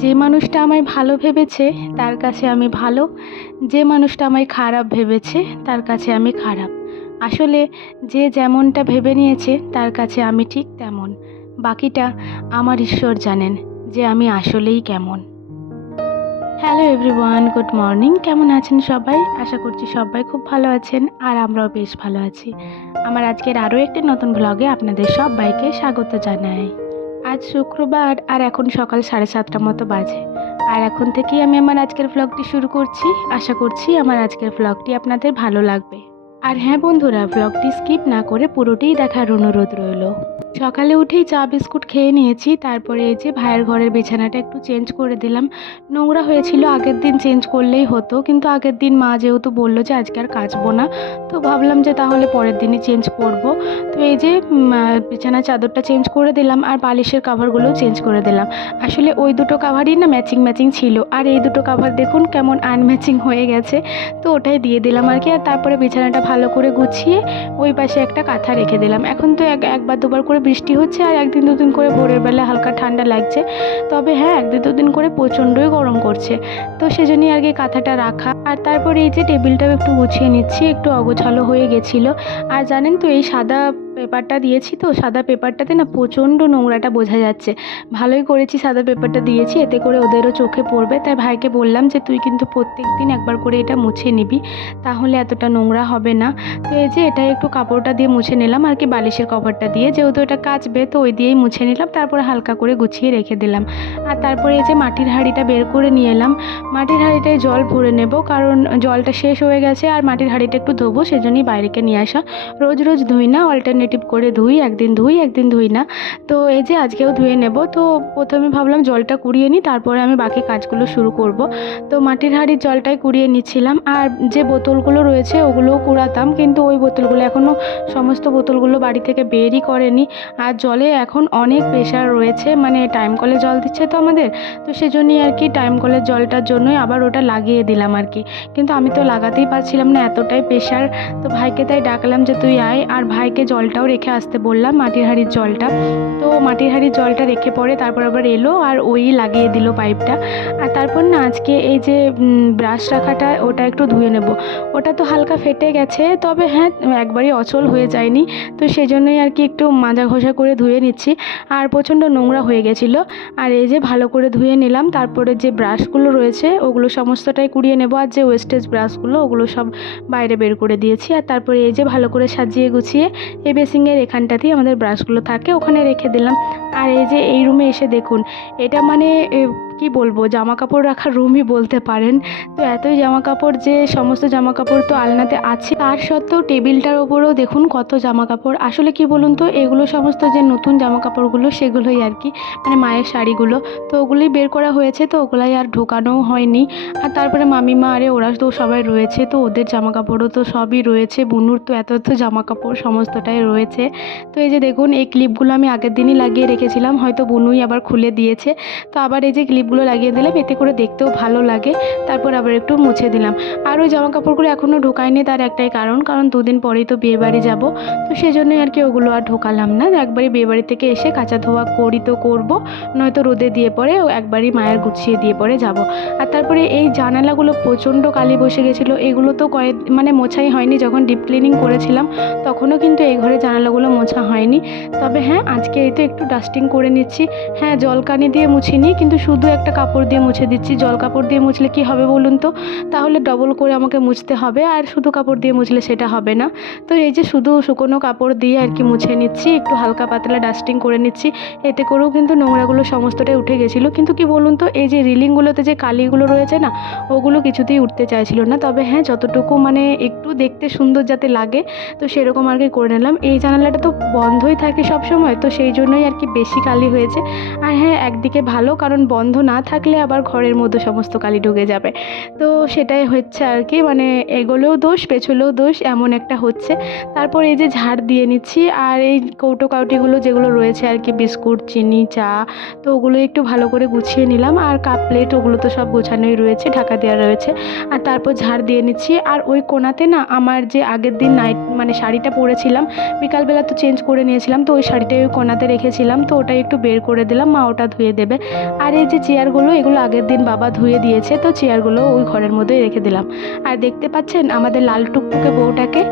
যে মানুষটা আমায় ভালো ভেবেছে তার কাছে আমি ভালো, যে মানুষটা আমায় খারাপ ভেবেছে তার কাছে আমি খারাপ। আসলে যে যেমনটা ভেবে নিয়েছে তার কাছে আমি ঠিক তেমন। বাকিটা আমার ঈশ্বর জানেন যে আমি আসলেই কেমন। Hello everyone, good morning. কেমন আছেন সবাই? আশা করছি সবাই খুব ভালো আছেন আর আমরাও বেশ ভালো আছি। আমার আজকের আরও একটি নতুন ব্লগে আপনাদের সবাইকে স্বাগত জানাই। আজ শুক্রবার আর এখন সকাল 7:30 মতো বাজে। আর এখন থেকেই আমি আমার আজকের ব্লগটি শুরু করছি। আশা করছি আমার আজকের ব্লগটি আপনাদের ভালো লাগবে। আর হ্যাঁ বন্ধুরা, ব্লগটি স্কিপ না করে পুরোটাই দেখার অনুরোধ রইল। সকালে উঠেই চা বিস্কুট খেয়ে নিয়েছি। তারপরে এই যে ভাইয়ের ঘরের বিছানাটা একটু চেঞ্জ করে দিলাম। নোংরা হয়েছিল, আগের দিন চেঞ্জ করলেই হতো, কিন্তু আগের দিন মা যেহেতু বললো যে আজকে আর কাচবো না, তো ভাবলাম যে তাহলে পরের দিনই চেঞ্জ করব। তো এই যে বিছানার চাদরটা চেঞ্জ করে দিলাম আর বালিশের কাভারগুলোও চেঞ্জ করে দিলাম। আসলে ওই দুটো কাভারই না ম্যাচিং ম্যাচিং ছিল, আর এই দুটো কাভার দেখুন কেমন আনম্যাচিং হয়ে গেছে, তো ওটাই দিয়ে দিলাম আর কি। আর তারপরে বিছানাটা ভালো করে গুছিয়ে ওই পাশে একটা কাঁথা রেখে দিলাম। এখন তো একবার দুবার করে বৃষ্টি হচ্ছে আর একদিন দুদিন করে ভোরের বেলা হালকা ঠান্ডা লাগছে, তবে হ্যাঁ একদিন দুদিন করে প্রচণ্ডই গরম করছে, তো সেজন্যই আর কি কাঁথাটা রাখা। আর তারপরে এই যে টেবিলটাও একটু গুছিয়ে নিচ্ছি, একটু অগোছালো হয়ে গেছিলো। আর জানেন তো এই সাদা পেপারটা দিয়েছি, তো সাদা পেপারটাতে না প্রচণ্ড নোংরাটা বোঝা যাচ্ছে। ভালোই করেছি সাদা পেপারটা দিয়েছি, এতে করে ওদেরও চোখে পড়বে। তাই ভাইকে বললাম যে তুই কিন্তু প্রত্যেক দিন একবার করে এটা মুছে নিবি, তাহলে এতটা নোংরা হবে না। তো এই যে এটা একটু কাপড়টা দিয়ে মুছে নিলাম আর কি, বালিশের কভারটা দিয়ে, যেহেতু এটা কাচবে তো ওই দিয়েই মুছে নিলাম। তারপরে হালকা করে গুছিয়ে রেখে দিলাম। আর তারপরে এই যে মাটির হাঁড়িটা বের করে নিয়ে এলাম। মাটির হাঁড়িটায় জল ভরে নেব, কারণ জলটা শেষ হয়ে গেছে আর মাটির হাঁড়িটা একটু ধোবো, সেজন্যই বাইরেকে নিয়ে আসা। রোজ রোজ ধুই না, অল্টারনেটিভ করে ধুই, একদিন ধুই একদিন ধুই না। তো এই যে আজকেও ধুয়ে নেব। তো প্রথমে ভাবলাম জলটা কুড়িয়ে নিই, তারপরে আমি বাকি কাজগুলো শুরু করব। তো মাটির হাঁড়ির জলটাই কুড়িয়ে নিচ্ছিলাম। আর যে বোতলগুলো রয়েছে ওগুলোও কুড়াতাম, কিন্তু ওই বোতলগুলো এখনও সমস্ত বোতলগুলো বাড়ি থেকে বেরই করেনি। আর জলে এখন অনেক প্রেশার রয়েছে, মানে টাইম কলে জল দিচ্ছে তো আমাদের, তো সেজন্যই আর কি টাইম কলের জলটার জন্যই আবার ওটা লাগিয়ে দিলাম আর কি। কিন্তু আমি তো লাগাতেই পারছিলাম না, এতটাই প্রেশার। তো ভাইকে তাই ডাকলাম যে তুই আয়, আর ভাইকে জলটাও রেখে আসতে বললাম, মাটির হাঁড়ির জলটা। তো মাটির হাঁড়ির জলটা রেখে পরে তারপর আবার এলো আর ওই লাগিয়ে দিল পাইপটা। আর তারপর না আজকে এই যে ব্রাশ রাখাটা ওটা একটু ধুয়ে নেব। ওটা তো হালকা ফেটে গেছে, তবে হ্যাঁ একবারই অচল হয়ে যায়নি, তো সেই জন্যই আর কি একটু মাজা ঘষা করে ধুয়ে নিচ্ছি। আর প্রচণ্ড নোংরা হয়ে গেছিলো। আর এই যে ভালো করে ধুয়ে নিলাম। তারপরে যে ব্রাশগুলো রয়েছে ওগুলো সমস্তটাই কুড়িয়ে নেব, আর যে ওয়েস্টেজ ব্রাশগুলো ওগুলো সব বাইরে বের করে দিয়েছি। আর তারপরে এই যে ভালো করে সাজিয়ে গুছিয়ে এই বেসিংয়ের এখানটাতেই আমাদের ব্রাশগুলো থাকে, ওখানে রেখে দিলাম। আর এই যে এই রুমে এসে দেখুন, এটা মানে কি বলবো, জামা কাপড় রাখার রুমই বলতে পারেন। তো এতই জামা কাপড় যে সমস্ত জামা কাপড় তো আলনাতে আছে, তার সত্ত্বেও টেবিলটার ওপরেও দেখুন কত জামা কাপড়। আসলে কি বলুন তো, এগুলো সমস্ত যে নতুন জামা কাপড়গুলো সেগুলোই আর কি, মানে মায়ের শাড়িগুলো, তো ওগুলোই বের করা হয়েছে, তো ওগুলাই আর ঢোকানোও হয়নি। আর তারপরে মামিমা আরে ওরা তো সবাই রয়েছে, তো ওদের জামা কাপড়ও তো সবই রয়েছে, বুনুর তো এত এত জামা কাপড় সমস্তটাই রয়েছে। তো এই যে দেখুন এই ক্লিপগুলো আমি আগের দিনই লাগিয়ে রেখেছিলাম, হয়তো বুনুই আবার খুলে দিয়েছে। তো আবার এই যে ক্লিপগুলো লাগিয়ে দিলাম, এতে করে দেখতেও ভালো লাগে। তারপর আবার একটু মুছে দিলাম। আর ওই জামা কাপড়গুলো এখনও ঢোকায়নি, তার একটাই কারণ দুদিন পরেই তো বিয়েবাড়ি যাব, তো সেজন্যই আর কি ওগুলো আর ঢোকালাম না। একবারই বিয়েবাড়ি থেকে এসে কাচা ধোয়া করি তো করবো, নয়তো রোদে দিয়ে পরে একবারই মায়ের গুছিয়ে দিয়ে পরে যাব। আর তারপরে এই জানালাগুলো প্রচণ্ড কালি বসে গেছিলো, এগুলো তো মানে মোছাই হয়নি, যখন ডিপ ক্লিনিং করেছিলাম তখনও কিন্তু এই ঘরে জানালাগুলো মোছা হয়নি। তবে হ্যাঁ আজকে এই তো একটু ডাস্টিং করে নিচ্ছি। হ্যাঁ জলকানি দিয়ে মুছিনি, কিন্তু শুধু একটা কাপড় দিয়ে মুছে দিচ্ছি। জল কাপড় দিয়ে মুছলে কি হবে বলুন তো, তাহলে ডবল করে আমাকে মুছতে হবে, আর শুধু কাপড় দিয়ে মুছলে সেটা হবে না। তো এই যে শুধু শুকনো কাপড় দিয়ে আর কি মুছে নিচ্ছি, একটু হালকা পাতলা ডাস্টিং করে নিচ্ছি। এতে করেও কিন্তু নোংরাগুলো সমস্তটাই উঠে গেছিলো। কিন্তু কি বলুন তো, এই যে রিলিংগুলোতে যে কালিগুলো রয়েছে না, ওগুলো কিছুতেই উঠতে চাইছিল না। তবে হ্যাঁ যতটুকু মানে একটু দেখতে সুন্দর যাতে লাগে, তো সেরকম আর কি করে নিলাম। এই জানালাটা তো বন্ধই থাকে সব সময়, তো সেই জন্যই আর কি বেশি কালি হয়েছে। আর হ্যাঁ একদিকে ভালো, কারণ বন্ধ না থাকলে আবার ঘরের মধ্যে সমস্ত কালি ঢুকে যাবে, তো সেটাই হচ্ছে আর কি, মানে এগোলেও দোষ পেছলেও দোষ, এমন একটা হচ্ছে। তারপর এই যে ঝাড় দিয়ে নিচ্ছি। আর এই কৌটো কাউটিগুলো যেগুলো রয়েছে আর কি, বিস্কুট চিনি চা, তো ওগুলো একটু ভালো করে গুছিয়ে নিলাম। আর কাপ প্লেট ওগুলো তো সব গোছানোই রয়েছে, ঢাকা দেওয়া রয়েছে। আর তারপর ঝাড় দিয়ে নিচ্ছি। আর ওই কোণাতে না আমার যে আগের দিন নাইট মানে শাড়িটা পরেছিলাম, বিকালবেলা তো চেঞ্জ করে নিয়েছিলাম, তো ওই শাড়িটাই ওই কোণাতে রেখেছিলাম, তো ওটাই একটু বের করে দিলাম, মা ওটা ধুয়ে দেবে। আর এই যে চেয়ারগুলো এগুলো আগের দিন বাবা ধুয়ে দিয়েছে, তো চেয়ারগুলো ওই ঘরের মধ্যেই রেখে দিলাম। আর দেখতে পাচ্ছেন আমাদের লাল টুকটুকে বউটাকে,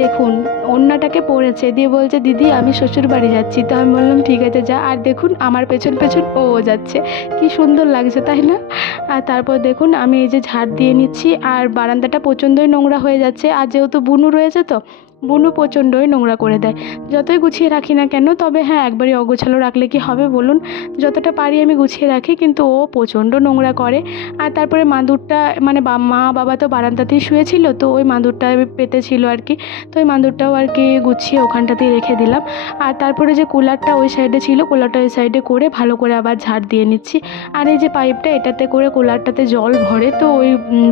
দেখুন ওড়নাটাকে পরেছে, দিয়ে বলছে দিদি আমি শ্বশুর বাড়ি যাচ্ছি। তো আমি বললাম ঠিক আছে যা। আর দেখুন আমার পেছন পেছন ও যাচ্ছে, কি সুন্দর লাগছে তাই না? আর তারপর দেখুন আমি এই যে ঝাড় দিয়ে নিচ্ছি, আর বারান্দাটা প্রচণ্ডই নোংরা হয়ে যাচ্ছে। আর যেহেতু বুনু রয়েছে, তো বুনু প্রচণ্ডই নোংরা করে দেয় যতই গুছিয়ে রাখি না কেন। তবে হ্যাঁ, একবারই অগোছালো রাখলে কি হবে বলুন? যতটা পারি আমি গুছিয়ে রাখি, কিন্তু ও প্রচণ্ড নোংরা করে। আর তারপরে মাদুরটা মানে মা বাবা তো বারান্দাতেই শুয়েছিল, তো ওই মাদুরটা পেতেছিল আর কি, তো ওই মাদুরটাও আর কি গুছিয়ে ওখানটাতেই রেখে দিলাম। আর তারপরে যে কুলারটা ওই সাইডে ছিল, কুলারটা ওই সাইডে করে ভালো করে আবার ঝাড় দিয়ে নিচ্ছি। আর এই যে পাইপটা, এটাতে করে কুলারটাতে জল ভরে, তো ওই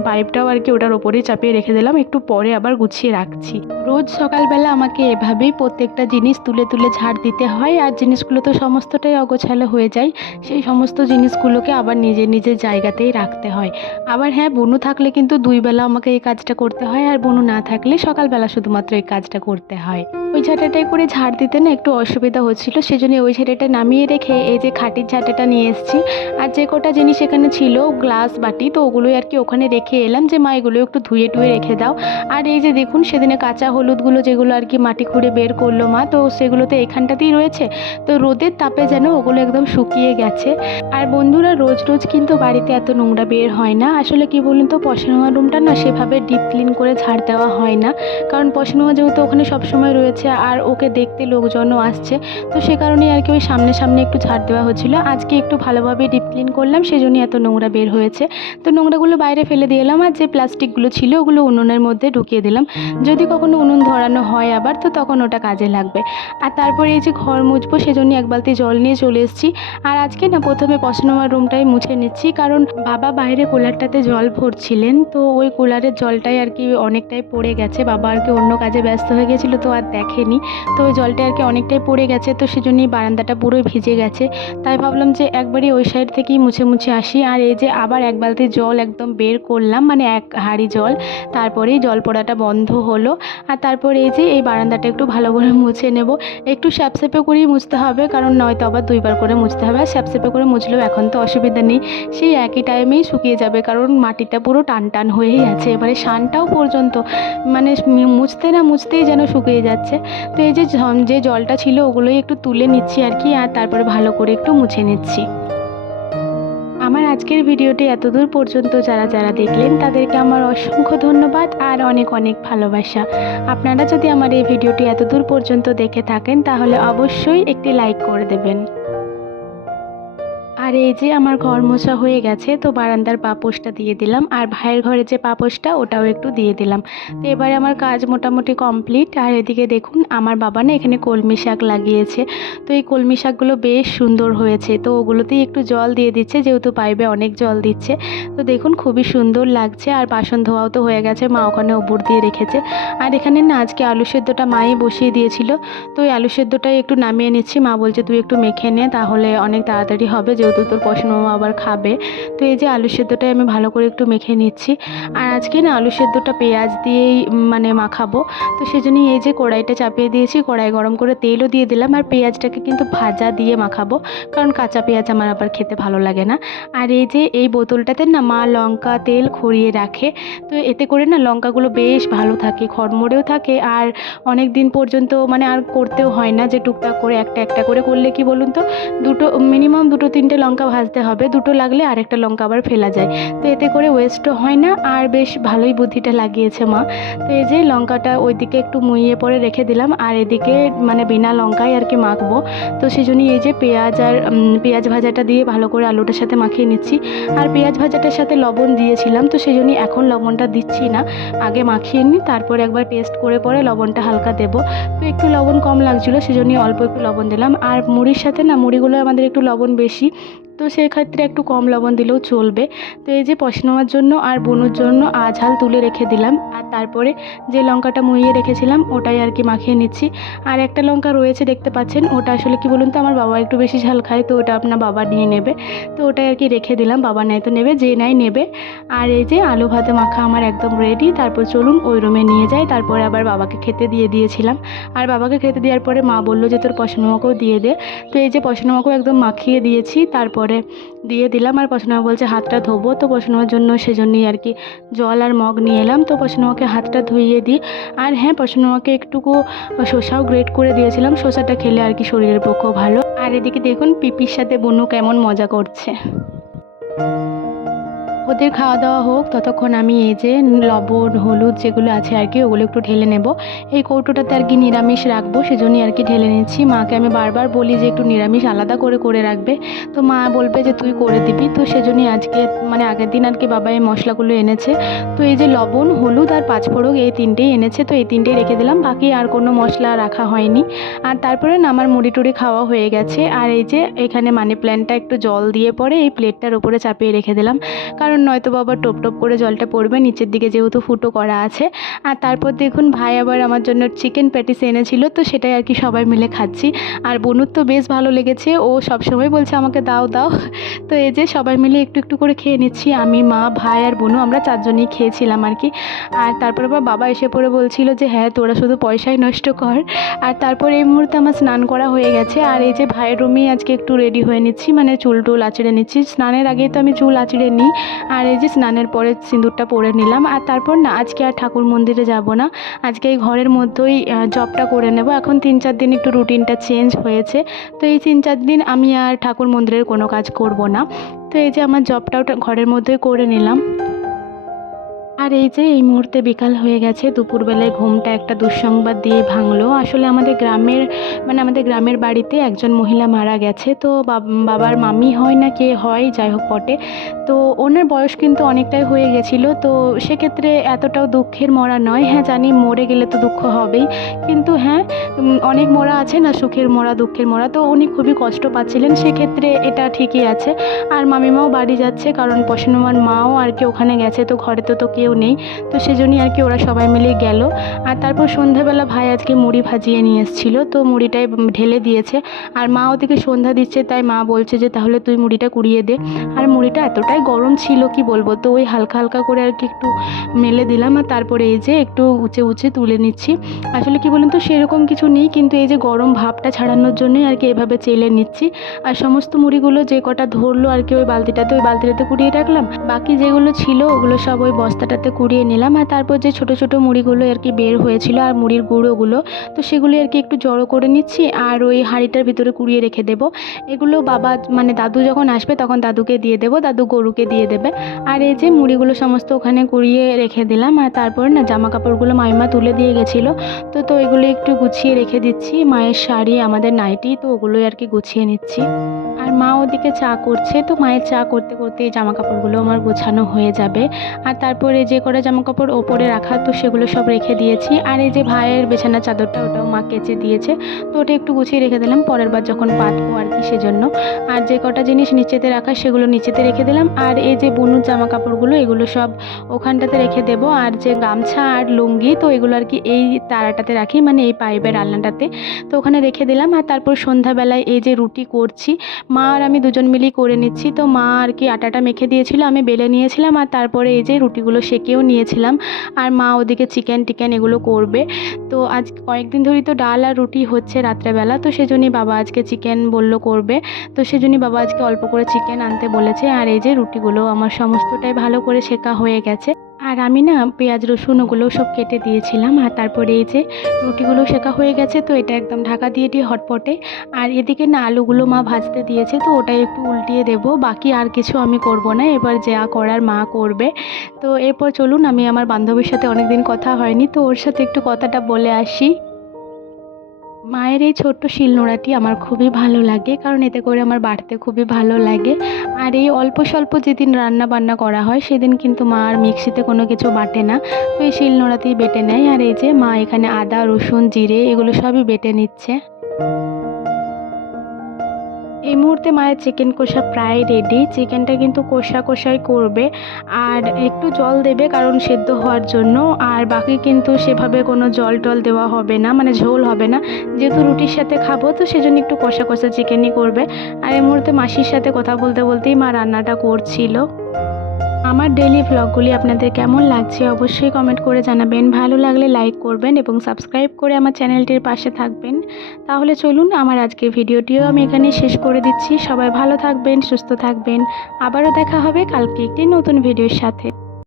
পাইপটাও আর কি ওটার ওপরেই চাপিয়ে রেখে দিলাম, একটু পরে আবার গুছিয়ে রাখছি। রোজ সকালবেলা আমাকে এভাবেই প্রত্যেকটা জিনিস তুলে তুলে ঝাড় দিতে হয়, আর জিনিসগুলো তো সমস্তটাই অগোছালো হয়ে যায়, সেই সমস্ত জিনিসগুলোকে আবার নিজের নিজের জায়গাতেই রাখতে হয়। আবার হ্যাঁ, বুনু থাকলে কিন্তু দুই বেলা আমাকে এই কাজটা করতে হয়, আর বুনু না থাকলে সকালবেলা শুধুমাত্র এই কাজটা করতে হয়। ওই ঝাঁটাটাই করে ঝাড় দিতে না একটু অসুবিধা হচ্ছিলো, সেজন্য ওই ঝাঁটাটা নামিয়ে রেখে এই যে খাটির ঝাঁটাটা নিয়ে এসেছি। আর যে কটা জিনিস এখানে ছিল, গ্লাস বাটি, তো ওগুলোই আর কি ওখানে রেখে এলাম, যে মা এগুলো একটু ধুয়ে টুয়ে রেখে দাও। আর এই যে দেখুন সেদিনে কাঁচা হলুদগুলো যেগুলো আর কি মাটি খুঁড়ে বের করলো মা, তো সেগুলো তো এখানটাতেই রয়েছে, তো রোদের তাপে যেন ওগুলো একদম শুকিয়ে গেছে। আর বন্ধুরা, রোজ রোজ কিন্তু বাড়িতে এত নোংরা বের হয় না। আসলে কি বলুন তো, পশানোয়া রুমটা না সেভাবে ডিপ ক্লিন করে ঝাড় দেওয়া হয় না, কারণ পশানোয়া যেহেতু ওখানে সবসময় রয়েছে আর ওকে দেখতে লোকজনও আসছে, তো সে কারণেই আর কি ওই সামনে সামনে একটু ঝাড় দেওয়া হচ্ছিলো। আজকে একটু ভালোভাবে ডিপ ক্লিন করলাম, সেজন্যই এত নোংরা বের হয়েছে। তো নোংরাগুলো বাইরে ফেলে দিয়ে এলাম, আর যে প্লাস্টিকগুলো ছিল ওগুলো উনুনের মধ্যে ঢুকিয়ে দিলাম, যদি কখনো উনুন ধরানো হয় আবার, তো তখন ওটা কাজে লাগবে। আর তারপরে এই যে ঘর মুছবো, সেজন্য এক বালতি জল নিয়ে চলে এসেছি। আর আজকে না প্রথমে পছন্দমার রুমটাই মুছে নিচ্ছি, কারণ বাবা বাইরে কুলারটাতে জল ভরছিলেন, তো ওই কুলারের জলটাই আর কি অনেকটাই পড়ে গেছে। বাবা আর কি অন্য কাজে ব্যস্ত হয়ে গেছিলো, তো আর দেখেনি, তো ওই জলটা আর কি অনেকটাই পড়ে গেছে, তো সেজন্যই বারান্দাটা পুরোই ভিজে গেছে। তাই ভাবলাম যে একবারই ওই সাইড থেকেই মুছে মুছে আসি। আর এই যে আবার এক বালতি জল একদম বের করলাম, মানে এক হাঁড়ি জল, তারপরেই জল পড়াটা বন্ধ হলো। আর তারপর এই যে এই বারান্দাটা একটু ভালো করে মুছে নেব, একটু স্যাপস্যাপে করেই মুছতে হবে, কারণ নয়তো আবার দুইবার করে মুছতে হবে। আর স্যাপস্যাপে করে মুছলেও এখন তো অসুবিধা নেই, সেই একই টাইমেই শুকিয়ে যাবে, কারণ মাটিটা পুরো টান টান হয়েই আছে, এবারে শানটাও পর্যন্ত মানে মুছতে না মুছতেই যেন শুকিয়ে যাচ্ছে। তো এই যে যে জলটা ছিল ওগুলোই একটু তুলে নিচ্ছি আর কি, আর তারপরে ভালো করে একটু মুছে নিচ্ছি। আমার আজকের ভিডিওটি এতদূর পর্যন্ত যারা যারা দেখলেন তাদেরকে আমার অসংখ্য ধন্যবাদ আর অনেক অনেক ভালোবাসা। আপনারা যদি আমার এই ভিডিওটি এতদূর পর্যন্ত দেখে থাকেন তাহলে অবশ্যই একটি লাইক করে দেবেন। আর এই যে আমার ঘর মোছা হয়ে গেছে, তো বারান্দার পাপোশটা দিয়ে দিলাম, আর ভাইয়ের ঘরে যে পাপোশটা ওটাও একটু দিয়ে দিলাম। তো এবারে আমার কাজ মোটামুটি কমপ্লিট। আর এদিকে দেখুন আমার বাবা না এখানে কলমি শাক লাগিয়েছে, তো এই কলমি শাকগুলো বেশ সুন্দর হয়েছে, তো ওগুলোতেই একটু জল দিয়ে দিচ্ছে, যেহেতু পাইপে অনেক জল দিচ্ছে। তো দেখুন খুবই সুন্দর লাগছে। আর বাসন ধোয়াও তো হয়ে গেছে, মা ওখানে উপর দিয়ে রেখেছে। আর এখানে না আজকে আলু সেদ্ধটা মাই বসিয়ে দিয়েছিল, তো ওই আলু সেদ্ধটাই একটু নামিয়ে নিচ্ছি। মা বলছে তুই একটু মেখে নে, তাহলে অনেক তাড়াতাড়ি হবে, যেহেতু তোর পছন্দ আবার খাবে। তো এই যে আলু সেদ্ধটাই আমি ভালো করে একটু মেখে নিচ্ছি। আর আজকে না আলু সেদ্ধটা পেঁয়াজ দিয়েই মানে মাখাবো, তো সেজন্যই এই যে কড়াইটা চাপিয়ে দিয়েছি, কড়াই গরম করে তেলও দিয়ে দিলাম। আর পেঁয়াজটাকে কিন্তু ভাজা দিয়ে মাখাবো, কারণ কাঁচা পেঁয়াজ আমার আবার খেতে ভালো লাগে না। আর এই যে এই বোতলটাতে না মা লঙ্কা তেল খড়িয়ে রাখে, তো এতে করে না লঙ্কাগুলো বেশ ভালো থাকে, খড়মড়েও থাকে, আর অনেক দিন পর্যন্ত মানে আর করতেও হয় না, যে টুকটাক করে একটা একটা করে করলে কি বলুন তো, মিনিমাম দুটো তিনটে লঙ্কা ভাজতে হবে, দুটো লাগলে আরেকটা লঙ্কা আবার ফেলা যায়, তো এতে করে ওয়েস্টও হয় না, আর বেশ ভালোই বুদ্ধিটা লাগিয়েছে মা। তো এই যে লঙ্কাটা ওইদিকে একটু মুইয়ে পরে রেখে দিলাম, আর এদিকে মানে বিনা লঙ্কায় আর কি মাখবো, তো সেই জন্যই এই যে পেঁয়াজ আর পেঁয়াজ ভাজাটা দিয়ে ভালো করে আলুটার সাথে মাখিয়ে নিচ্ছি। আর পেঁয়াজ ভাজাটার সাথে লবণ দিয়েছিলাম, তো সেই জন্যই এখন লবণটা দিচ্ছি না, আগে মাখিয়ে নিই, তারপরে একবার টেস্ট করে পরে লবণটা হালকা দেবো। তো একটু লবণ কম লাগছিলো, সেজন্যই অল্প একটু লবণ দিলাম। আর মুড়ির সাথে না মুড়িগুলো আমাদের একটু লবণ বেশি, তো সেক্ষেত্রে একটু কম লবণ দিলেও চলবে। তো এই যে পছনমার জন্য আর বুনুর জন্য আঝাল তুলে রেখে দিলাম, আর তারপরে যে লঙ্কাটা মুইয়ে রেখেছিলাম ওটাই আর কি মাখিয়ে নিচ্ছি। আর একটা লঙ্কা রয়েছে দেখতে পাচ্ছেন, ওটা আসলে কি বলুন তো, আমার বাবা একটু বেশি ঝাল খায়, তো ওটা আপনার বাবা নিয়ে নেবে, তো ওটাই আর কি রেখে দিলাম, বাবা নেয় তো নেবে, যে নাই নেবে। আর এই যে আলু ভাতে মাখা আমার একদম রেডি, তারপর চলুন ওই রুমে নিয়ে যাই। তারপরে আবার বাবাকে খেতে দিয়ে দিয়েছিলাম, আর বাবাকে খেতে দেওয়ার পরে মা বললো যে তোর পছন্দমাকেও দিয়ে দে, তো এই যে পছন্দমাকেও একদম মাখিয়ে দিয়েছি। তারপরে করে দিয়ে দিলাম। আর পশনমা বলছে হাতটা ধোবো, তো পশনমার জন্য সেজন্যই আর কি জল আর মগ নিয়ে এলাম। তো পশনমাকে হাতটা ধুইয়ে দিই। আর হ্যাঁ, পশনমাকে একটুকু শসাও গ্রেট করে দিয়েছিলাম, শসাটা খেলে আর কি শরীরের পক্ষেও ভালো। আর এদিকে দেখুন পিপির সাথে বুনু কেমন মজা করছে। ওদের খাওয়া দাওয়া হোক, ততক্ষণ আমি এই যে লবণ হলুদ যেগুলো আছে আর কি ওগুলো একটু ঢেলে নেব। এই কৌটোটাতে আর কি নিরামিষ রাখবো, সেজন্যই আর কি ঢেলে নিচ্ছি। মাকে আমি বারবার বলি যে একটু নিরামিষ আলাদা করে করে রাখবে, তো মা বলবে যে তুই করে দিবি। তো সেজন্যই আজকে মানে আগের দিন আর কি বাবা এই মশলাগুলো এনেছে। তো এই যে লবণ হলুদ আর পাঁচফোড়ন এই তিনটেই এনেছে, তো এই তিনটেই রেখে দিলাম, বাকি আর কোনো মশলা রাখা হয়নি। আর তারপরে না আমার মুড়ি টুড়ি খাওয়া হয়ে গেছে। আর এই যে এখানে মানি প্ল্যান্টটা একটু জল দিয়ে পরে এই প্লেটটার উপরে চাপিয়ে রেখে দিলাম, কারণ নয়তো বাবা টোপ টোপ করে জলটা পড়বে নিচের দিকে, যেহেতু ফুটো করা আছে। আর তারপর দেখুন ভাই আবার আমার জন্য চিকেন প্যাটিস এনেছিল, তো সেটাই আর কি সবাই মিলে খাচ্ছি। আর বনুর তো বেশ ভালো লেগেছে, ও সবসময় বলছে আমাকে দাও দাও। তো এই যে সবাই মিলে একটু একটু করে খেয়ে নিচ্ছি, আমি মা ভাই আর বনু আমরা চারজনই খেয়েছিলাম আর কি। আর তারপরে আবার বাবা এসে পড়ে বলছিল যে হ্যাঁ তোরা শুধু পয়সাই নষ্ট কর। আর তারপর এই মুহূর্তে আমার স্নান করা হয়ে গেছে। আর এই যে ভাইয়ের রুমেই আজকে একটু রেডি হয়ে নিচ্ছি, মানে চুল টুল আঁচড়ে নিচ্ছি। স্নানের আগেই তো আমি চুল আঁচড়ে নিই, আর এই যে স্নানের পরে সিঁদুরটা পরে নিলাম। আর তারপর না আজকে আর ঠাকুর মন্দিরে যাব না, আজকে এই ঘরের মধ্যেই জবটা করে নেব। এখন 3-4 দিন একটু রুটিনটা চেঞ্জ হয়েছে, তো এই 3-4 দিন আমি আর ঠাকুর মন্দিরের কোনো কাজ করব না। তো এই যে আমার জবটাও ঘরের মধ্যেই করে নিলাম। আর এই যে এই মুহূর্তে বিকাল হয়ে গেছে, দুপুরবেলায় ঘুমটা একটা দুঃসংবাদ দিয়ে ভাঙলো। আসলে আমাদের গ্রামের বাড়িতে একজন মহিলা মারা গেছে। তো বাবার মামি হয় না কে হয়, যাই হোক বটে। তো ওনার বয়স কিন্তু অনেকটাই হয়ে গেছিলো, তো সেক্ষেত্রে এতটাও দুঃখের মরা নয়। হ্যাঁ জানি মরে গেলে তো দুঃখ হবেই, কিন্তু হ্যাঁ অনেক মরা আছে না, সুখের মরা দুঃখের মরা, তো উনি খুবই কষ্ট পাচ্ছিলেন, সেক্ষেত্রে এটা ঠিকই আছে। আর মামিমাও বাড়ি যাচ্ছে, কারণ পশনমার মাও আর কি ওখানে গেছে, তো ঘরে তো কেউ নেই, তো সেজন্যই আর কি ওরা সবাই মিলে গেল। আর তারপর সন্ধ্যাবেলা ভাই আজকে মুড়ি ভাজিয়ে নিয়ে এসেছিলো, তো মুড়িটাই ঢেলে দিয়েছে। আর মা ওদিকে সন্ধ্যা দিচ্ছে, তাই মা বলছে যে তাহলে তুই মুড়িটা কুড়িয়ে দে। আর মুড়িটা এতটাই গরম ছিল কি বলবো, তো ওই হালকা হালকা করে আর কি একটু মেলে দিলাম। আর তারপরে এই যে একটু উঁচে উঁচে তুলে নিচ্ছি। আসলে কি বলুন তো সেরকম কিছু নেই, কিন্তু এই যে গরম ভাবটা ছাড়ানোর জন্যই আর কি এভাবে চেলে নিচ্ছি। আর সমস্ত মুড়িগুলো যে কটা ধরলো আর কি ওই বালতিটাতে কুড়িয়ে রাখলাম, বাকি যেগুলো ছিল ওগুলো সব ওই বস্তাটাতে কুড়িয়ে নিলাম। আর তারপর যে ছোট ছোট মুড়িগুলো আর কি বের হয়েছিল আর মুড়ির গুঁড়োগুলো, তো সেগুলো আর কি একটু জড়ো করে নিচ্ছি আর ওই হাঁড়িটার ভিতরে কুড়িয়ে রেখে দেব। এগুলো বাবা মানে দাদু যখন আসবে তখন দাদুকে দিয়ে দেবো, দাদু গরুকে দিয়ে দেবে। আর এই যে মুড়িগুলো সমস্ত ওখানে কুড়িয়ে রেখে দিলাম। আর তারপর না জামা কাপড়গুলো মামিমা তুলে দিয়ে গেছিলো, তো এগুলো একটু গুছিয়ে রেখে দিচ্ছি। মায়ের শাড়ি আমাদের নাইটি, তো ওগুলোই আর কি গুছিয়ে নিচ্ছি। আর মা ওদিকে চা করছে, তো মায়ের চা করতে করতে এই জামা কাপড়গুলো আমার গোছানো হয়ে যাবে। আর তারপরে যে কটা জামা কাপড় ওপরে রাখা, তো সেগুলো সব রেখে দিয়েছি। আর এই যে ভাইয়ের বিছানার চাদরটা ওটাও মা কেচে দিয়েছে, তো ওটা একটু গুছিয়ে রেখে দিলাম পরের বার যখন পাতবো আর কি সেজন্য। আর যে কটা জিনিস নিচেতে রাখা সেগুলো নিচেতে রেখে দিলাম। আর এই যে বুনুর জামা কাপড়গুলো এগুলো সব ওখানটাতে রেখে দেব। আর যে গামছা আর লুঙ্গি, তো এগুলো আর কি এই তারাটাতে রাখি, মানে এই পাইপের আলনাটাতে, তো ওখানে রেখে দিলাম। আর তারপর সন্ধ্যাবেলায় এই যে রুটি করছি, মা আর আমি দুজন মিলেই করে নিচ্ছি। তো মা আর কি আটাটা মেখে দিয়েছিল, আমি বেলে নিয়েছিলাম। আর তারপরে এই যে রুটিগুলো সেকেও নিয়েছিলাম। আর মা ওদিকে চিকেন টিকেন এগুলো করবে। তো আজ কয়েকদিন ধরেই তো ডাল আর রুটি হচ্ছে রাত্রেবেলা, তো সেজন্যই বাবা আজকে চিকেন বললো করবে, তো সেজন্যই বাবা আজকে অল্প করে চিকেন আনতে বলেছে। আর এই যে রুটিগুলো আমার সমস্তটাই ভালো করে সেকা হয়ে গেছে। আর আমি না পেঁয়াজ রসুন ওগুলোও সব কেটে দিয়েছিলাম। আর তারপরে এই যে রুটিগুলো সেকা হয়ে গেছে, তো এটা একদম ঢাকা দিয়ে হটপটে। আর এদিকে না আলুগুলো মা ভাজতে দিয়েছে, তো ওটাই একটু উল্টিয়ে দেব, বাকি আর কিছু আমি করব না, এবার যা করার মা করবে। তো এরপর চলুন, আমি আমার বান্ধবীর সাথে অনেকদিন কথা হয়নি, তো ওর সাথে একটু কথাটা বলে আসি। মায়ের এই ছোট্ট শিলনোড়াটি আমার খুবই ভালো লাগে, কারণ এতে করে আমার বাটতে খুবই ভালো লাগে। আর এই অল্প স্বল্প যেদিন রান্না বান্না করা হয় সেদিন কিন্তু মা আর মিক্সিতে কোনো কিছু বাটে না, তো এই শিলনোড়াতেই বেটে নেয়। আর এই যে মা এখানে আদা রসুন জিরে এগুলো সবই বেটে নিচ্ছে। এই মুহূর্তে মায়ের চিকেন কষা প্রায় রেডি, চিকেনটা কিন্তু কষাই করবে আর একটু জল দেবে কারণ সেদ্ধ হওয়ার জন্য। আর বাকি কিন্তু সেভাবে কোনো জল টল দেওয়া হবে না, মানে ঝোল হবে না, যেহেতু রুটির সাথে খাবো, তো সেজন্য একটু কষা চিকেনই করবে। আর এই মুহূর্তে মাসির সাথে কথা বলতে বলতেই মা রান্নাটা করছিল। আমার ডেইলি ভ্লগগুলি আপনাদের কেমন লাগছে অবশ্যই কমেন্ট করে জানাবেন। ভালো লাগলে লাইক করবেন এবং সাবস্ক্রাইব করে আমার চ্যানেলটির পাশে থাকবেন। তাহলে চলুন আমার আজকের ভিডিওটিও আমি এখানে শেষ করে দিচ্ছি। সবাই ভালো থাকবেন, সুস্থ থাকবেন। আবারও দেখা হবে কালকে একটি নতুন ভিডিওর সাথে।